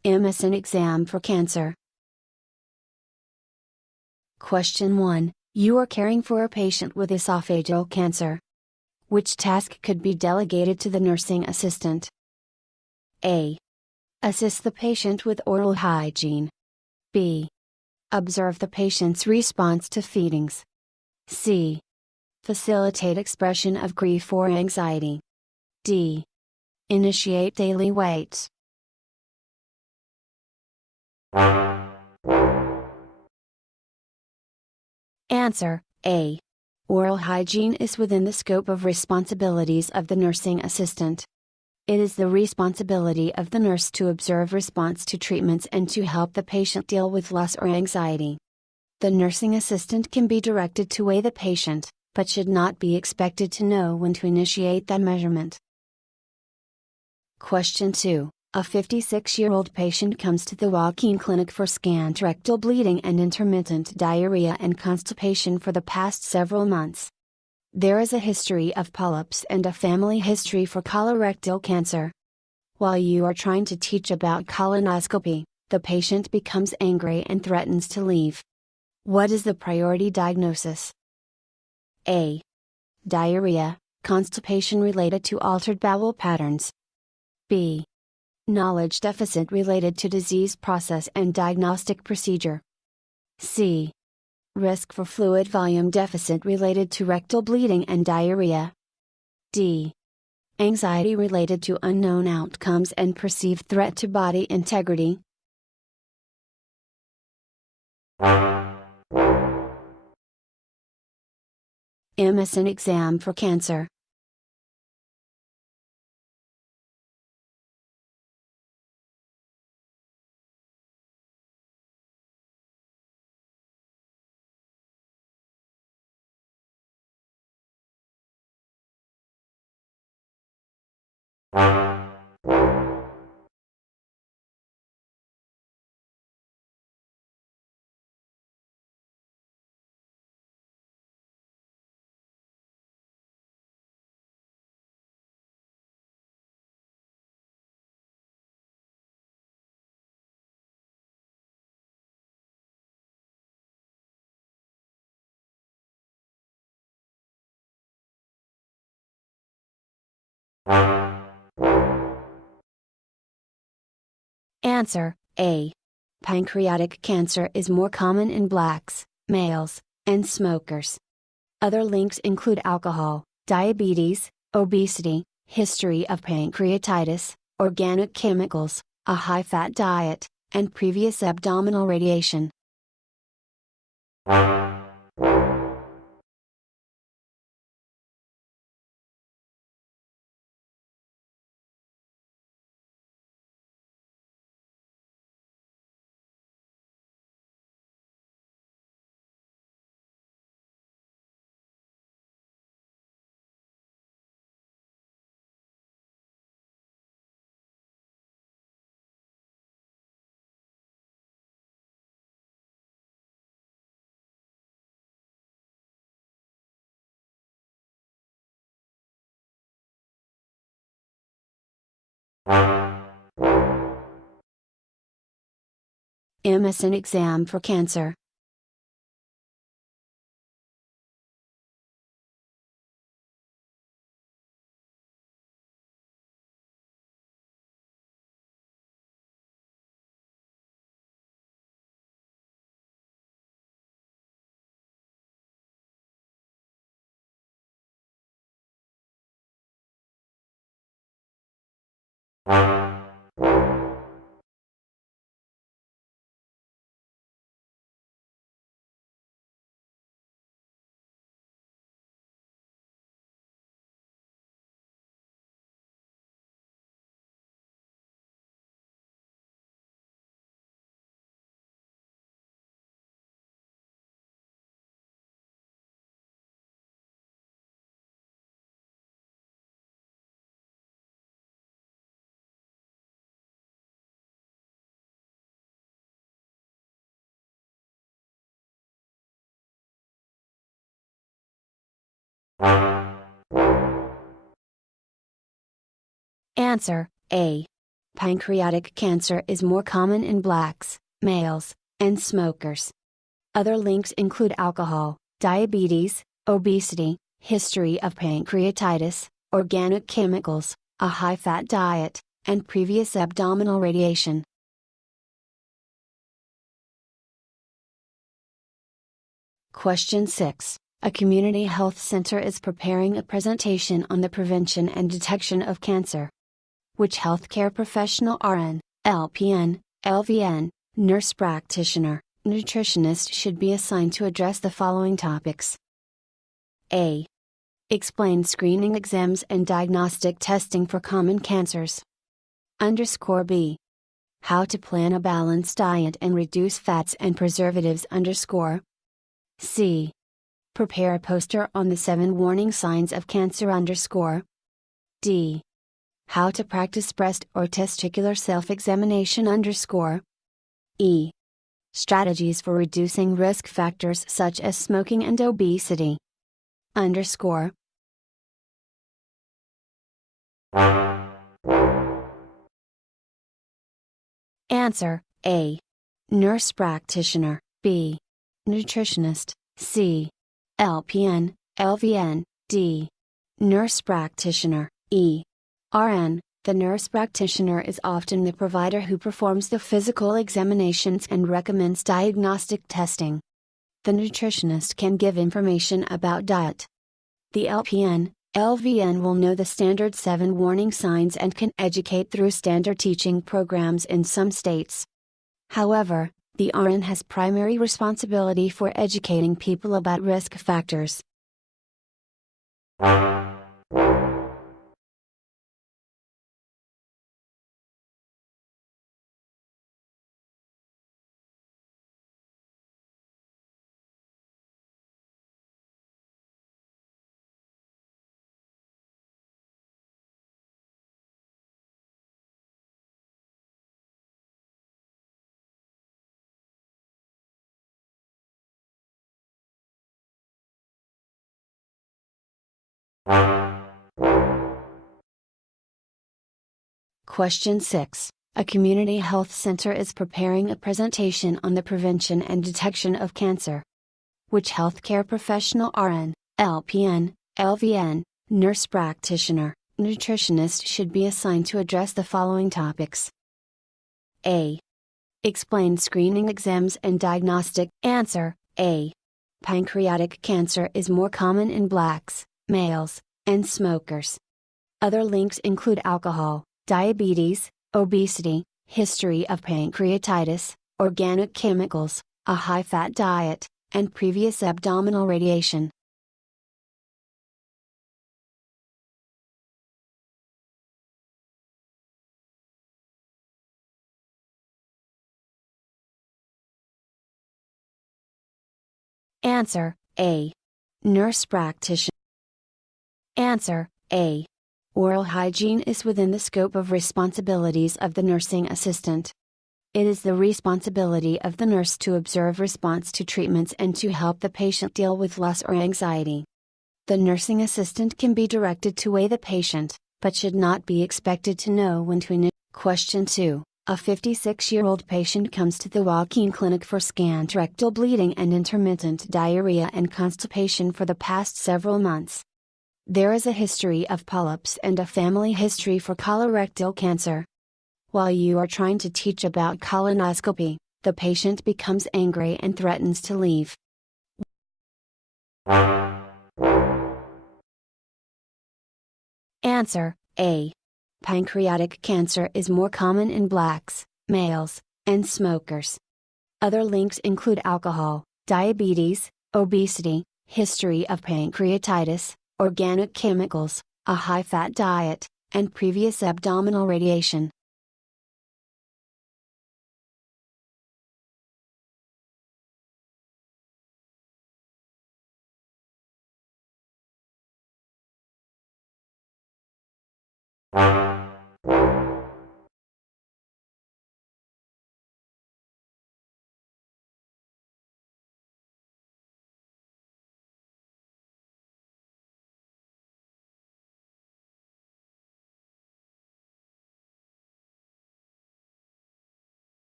MSN exam for cancer. Question 1. You are caring for a patient with esophageal cancer. Which task could be delegated to the nursing assistant? A. Assist the patient with oral hygiene. B. Observe the patient's response to feedings. C. Facilitate expression of grief or anxiety. D. Initiate daily weights. Answer: A. Oral hygiene is within the scope of responsibilities of the nursing assistant. It is the responsibility of the nurse to observe response to treatments and to help the patient deal with loss or anxiety. The nursing assistant can be directed to weigh the patient, but should not be expected to know when to initiate that measurement. Question 2. A 56-year-old patient comes to the walk-in clinic for scant rectal bleeding and intermittent diarrhea and constipation for the past several months. There is a history of polyps and a family history for colorectal cancer. While you are trying to teach about colonoscopy, the patient becomes angry and threatens to leave. What is the priority diagnosis? A. Diarrhea, constipation related to altered bowel patterns. B. Knowledge deficit related to disease process and diagnostic procedure. C. Risk for fluid volume deficit related to rectal bleeding and diarrhea. D. Anxiety related to unknown outcomes and perceived threat to body integrity. MSN exam for cancer. Answer: A. Pancreatic cancer is more common in blacks, males, and smokers. Other links include alcohol, diabetes, obesity, history of pancreatitis, organic chemicals, a high-fat diet, and previous abdominal radiation. MSN exam for cancer. Answer: A. Pancreatic cancer is more common in blacks, males, and smokers. Other links include alcohol, diabetes, obesity, history of pancreatitis, organic chemicals, a high-fat diet, and previous abdominal radiation. Question 6. A community health center is preparing a presentation on the prevention and detection of cancer. Which healthcare professional RN, LPN, LVN, nurse practitioner, nutritionist should be assigned to address the following topics? A. Explain screening exams and diagnostic testing for common cancers. B. How to plan a balanced diet and reduce fats and preservatives. C. Prepare a poster on the 7 warning signs of cancer. D. How to practice breast or testicular self-examination. E. Strategies for reducing risk factors such as smoking and obesity. Answer: A. Nurse practitioner. B. Nutritionist. C. LPN, LVN. D. Nurse practitioner. E. RN. The nurse practitioner is often the provider who performs the physical examinations and recommends diagnostic testing. The nutritionist can give information about diet. The LPN, LVN will know the standard 7 warning signs and can educate through standard teaching programs in some states. However, the RN has primary responsibility for educating people about risk factors. Question 6. A community health center is preparing a presentation on the prevention and detection of cancer. Which healthcare professional RN, LPN, LVN, nurse practitioner, nutritionist should be assigned to address the following topics? A. Explain screening exams and diagnostic. Answer: A. Pancreatic cancer is more common in blacks, males, and smokers. Other links include alcohol, diabetes, obesity, history of pancreatitis, organic chemicals, a high-fat diet, and previous abdominal radiation. Answer: A. Nurse practitioner. Answer: A. Oral hygiene is within the scope of responsibilities of the nursing assistant. It is the responsibility of the nurse to observe response to treatments and to help the patient deal with loss or anxiety. The nursing assistant can be directed to weigh the patient, but should not be expected to know when to initiate. Question 2. A 56-year-old patient comes to the walk-in clinic for scant rectal bleeding and intermittent diarrhea and constipation for the past several months. There is a history of polyps and a family history for colorectal cancer. While you are trying to teach about colonoscopy, the patient becomes angry and threatens to leave. Answer: A. Pancreatic cancer is more common in blacks, males, and smokers. Other links include alcohol, diabetes, obesity, history of pancreatitis, organic chemicals, a high-fat diet, and previous abdominal radiation.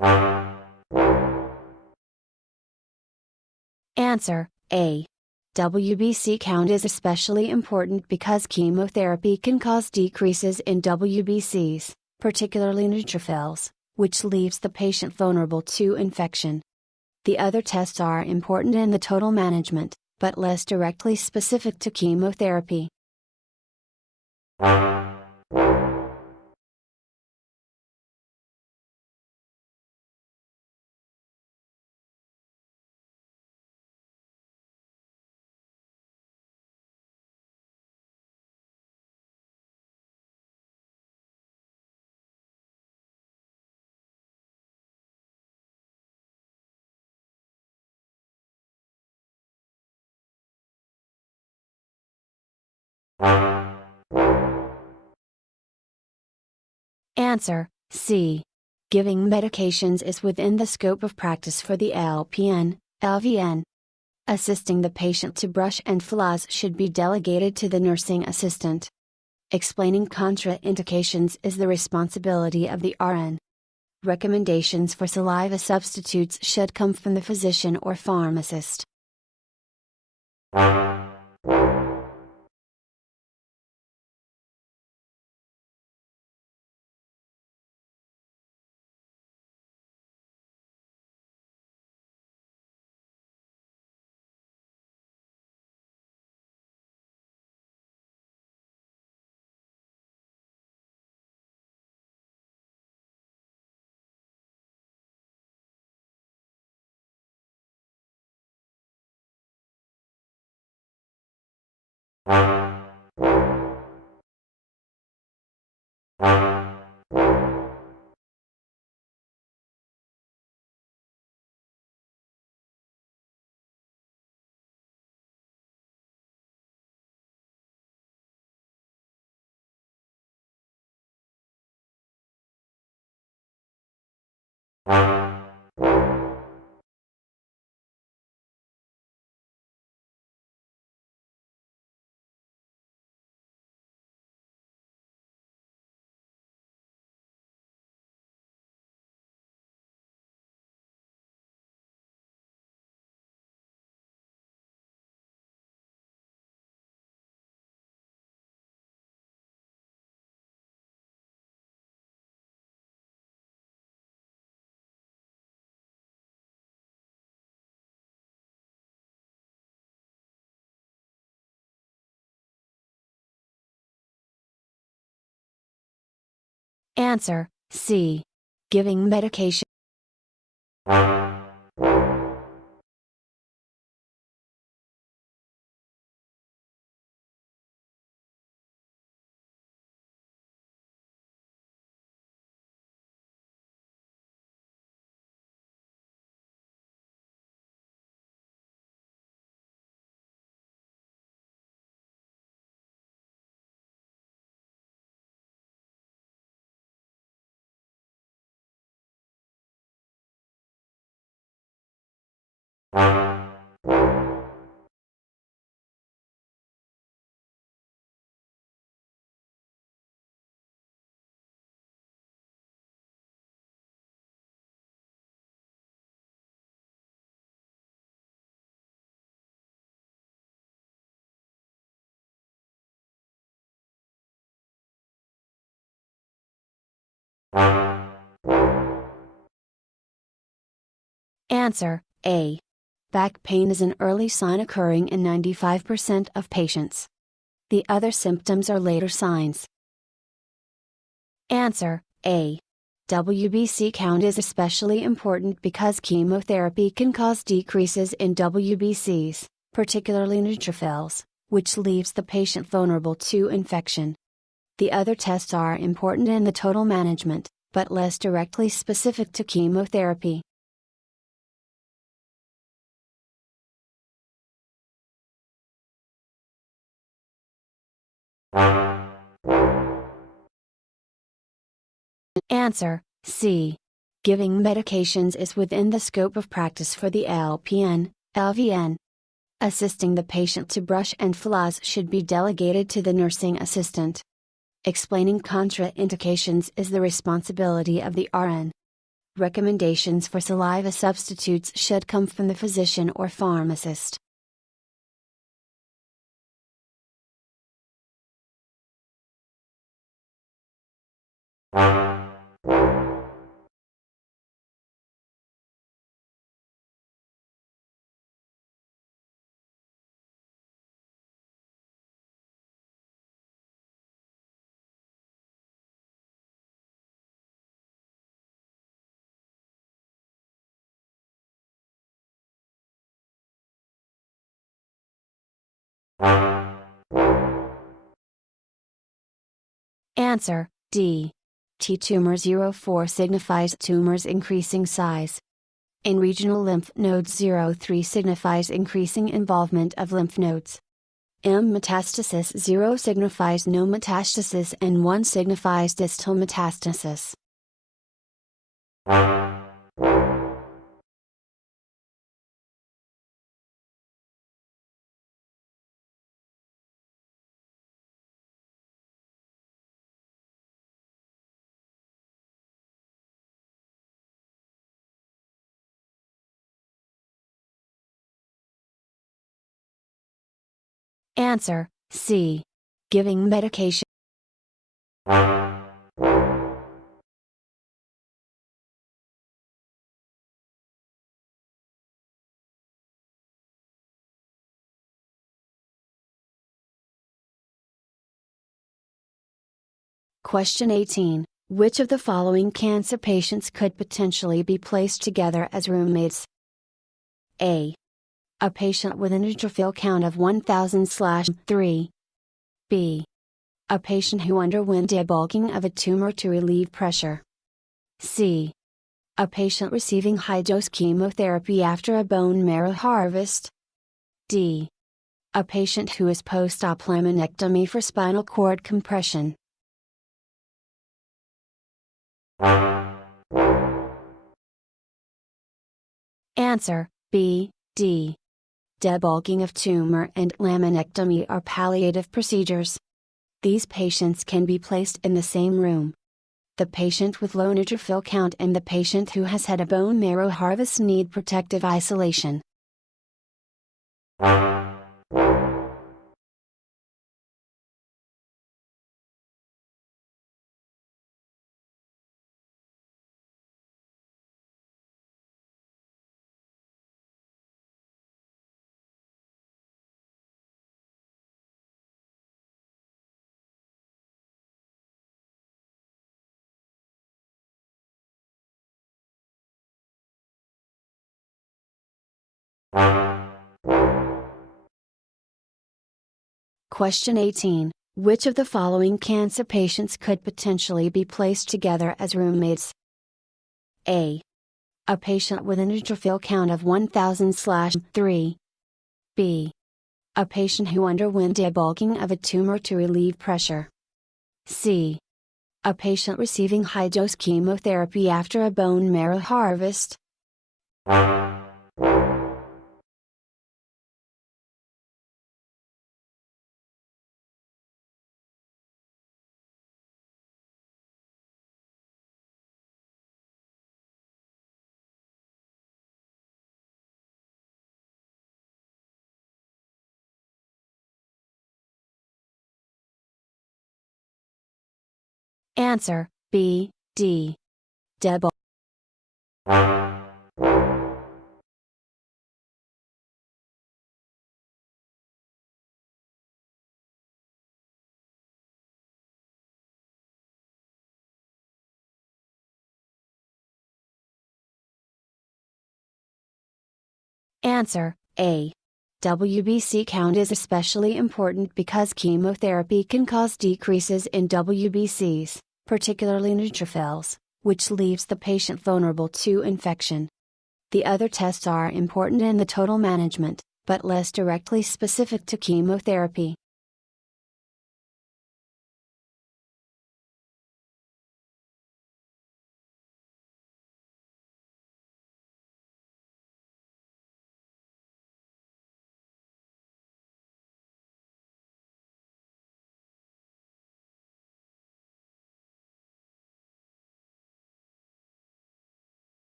Answer A. WBC count is especially important because chemotherapy can cause decreases in WBCs, particularly neutrophils, which leaves the patient vulnerable to infection. The other tests are important in the total management, but less directly specific to chemotherapy. Answer C. Giving medications is within the scope of practice for the LPN, LVN. Assisting the patient to brush and floss should be delegated to the nursing assistant. Explaining contraindications is the responsibility of the RN. Recommendations for saliva substitutes should come from the physician or pharmacist. Answer C. Giving medication. Answer A. Back pain is an early sign occurring in 95% of patients. The other symptoms are later signs. Answer A. WBC count is especially important because chemotherapy can cause decreases in WBCs, particularly neutrophils, which leaves the patient vulnerable to infection. The other tests are important in the total management, but less directly specific to chemotherapy. Answer C. Giving medications is within the scope of practice for the LPN, LVN. Assisting the patient to brush and floss should be delegated to the nursing assistant. Explaining contraindications is the responsibility of the RN. Recommendations for saliva substitutes should come from the physician or pharmacist. Answer, D. T tumor 04 signifies tumors increasing size. In regional lymph nodes 03 signifies increasing involvement of lymph nodes. M metastasis 0 signifies no metastasis and 1 signifies distal metastasis. Answer, C. Giving medication. Question 18. Which of the following cancer patients could potentially be placed together as roommates? A. A patient with a neutrophil count of 1000/3. B. A patient who underwent debulking of a tumor to relieve pressure. C. A patient receiving high-dose chemotherapy after a bone marrow harvest. D. A patient who is post-op laminectomy for spinal cord compression. Answer, B, D. Debulking of tumor and laminectomy are palliative procedures. These patients can be placed in the same room. The patient with low neutrophil count and the patient who has had a bone marrow harvest need protective isolation. Question 18. Which of the following cancer patients could potentially be placed together as roommates? A. A patient with a neutrophil count of 1000/3. B. A patient who underwent debulking of a tumor to relieve pressure. C. A patient receiving high-dose chemotherapy after a bone marrow harvest. Answer, B, D. Debulk. Answer, A. WBC count is especially important because chemotherapy can cause decreases in WBCs, particularly neutrophils, which leaves the patient vulnerable to infection. The other tests are important in the total management, but less directly specific to chemotherapy.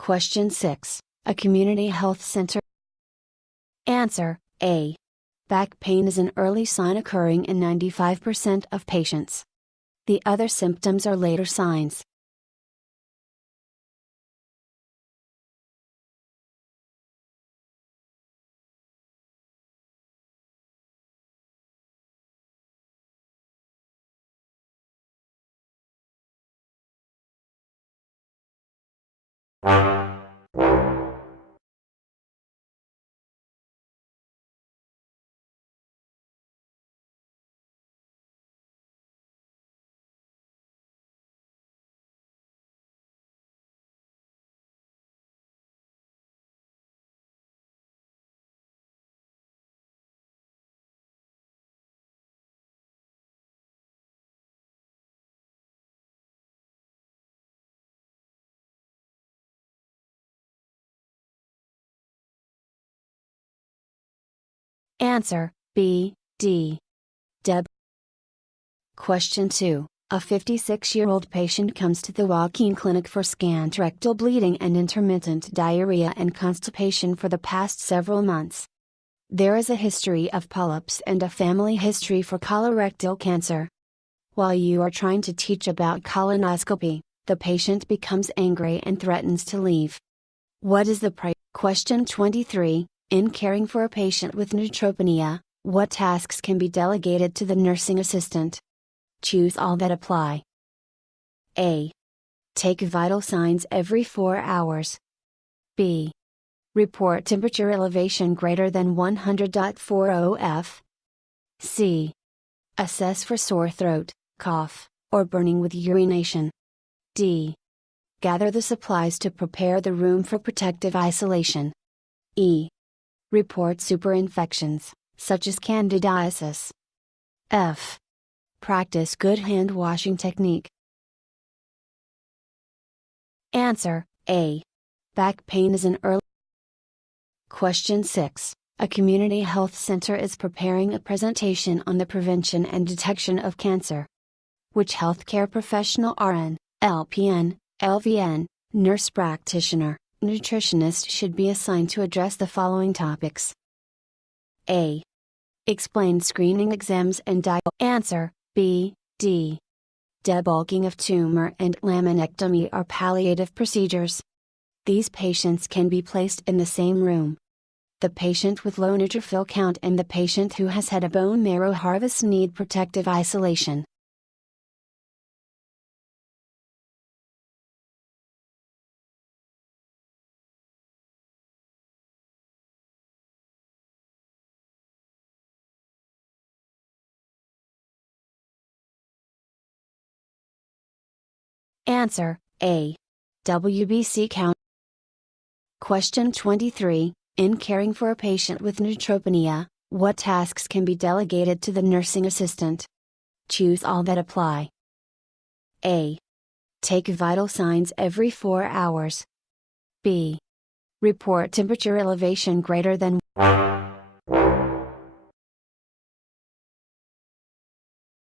Question 6. A community health center. Answer: A. Back pain is an early sign occurring in 95% of patients. The other symptoms are later signs. Answer: B, D. Deb. Question 2. A 56-year-old patient comes to the walk-in clinic for scant rectal bleeding and intermittent diarrhea and constipation for the past several months. There is a history of polyps and a family history for colorectal cancer. While you are trying to teach about colonoscopy, the patient becomes angry and threatens to leave. What is the Question 23. In caring for a patient with neutropenia, what tasks can be delegated to the nursing assistant? Choose all that apply. A. Take vital signs every 4 hours. B. Report temperature elevation greater than 100.40 F. C. Assess for sore throat, cough, or burning with urination. D. Gather the supplies to prepare the room for protective isolation. E. Report superinfections, such as candidiasis. F. Practice good hand washing technique. Answer: A. Back pain is an early. Question 6. A community health center is preparing a presentation on the prevention and detection of cancer. Which healthcare professional RN, LPN, LVN, nurse practitioner, nutritionist should be assigned to address the following topics? A. Explain screening exams and Answer: B, D. Debulking of tumor and laminectomy are palliative procedures. These patients can be placed in the same room. The patient with low neutrophil count and the patient who has had a bone marrow harvest need protective isolation. Answer: A. WBC count. Question 23. In caring for a patient with neutropenia, what tasks can be delegated to the nursing assistant? Choose all that apply. A. Take vital signs every 4 hours. B. Report temperature elevation greater than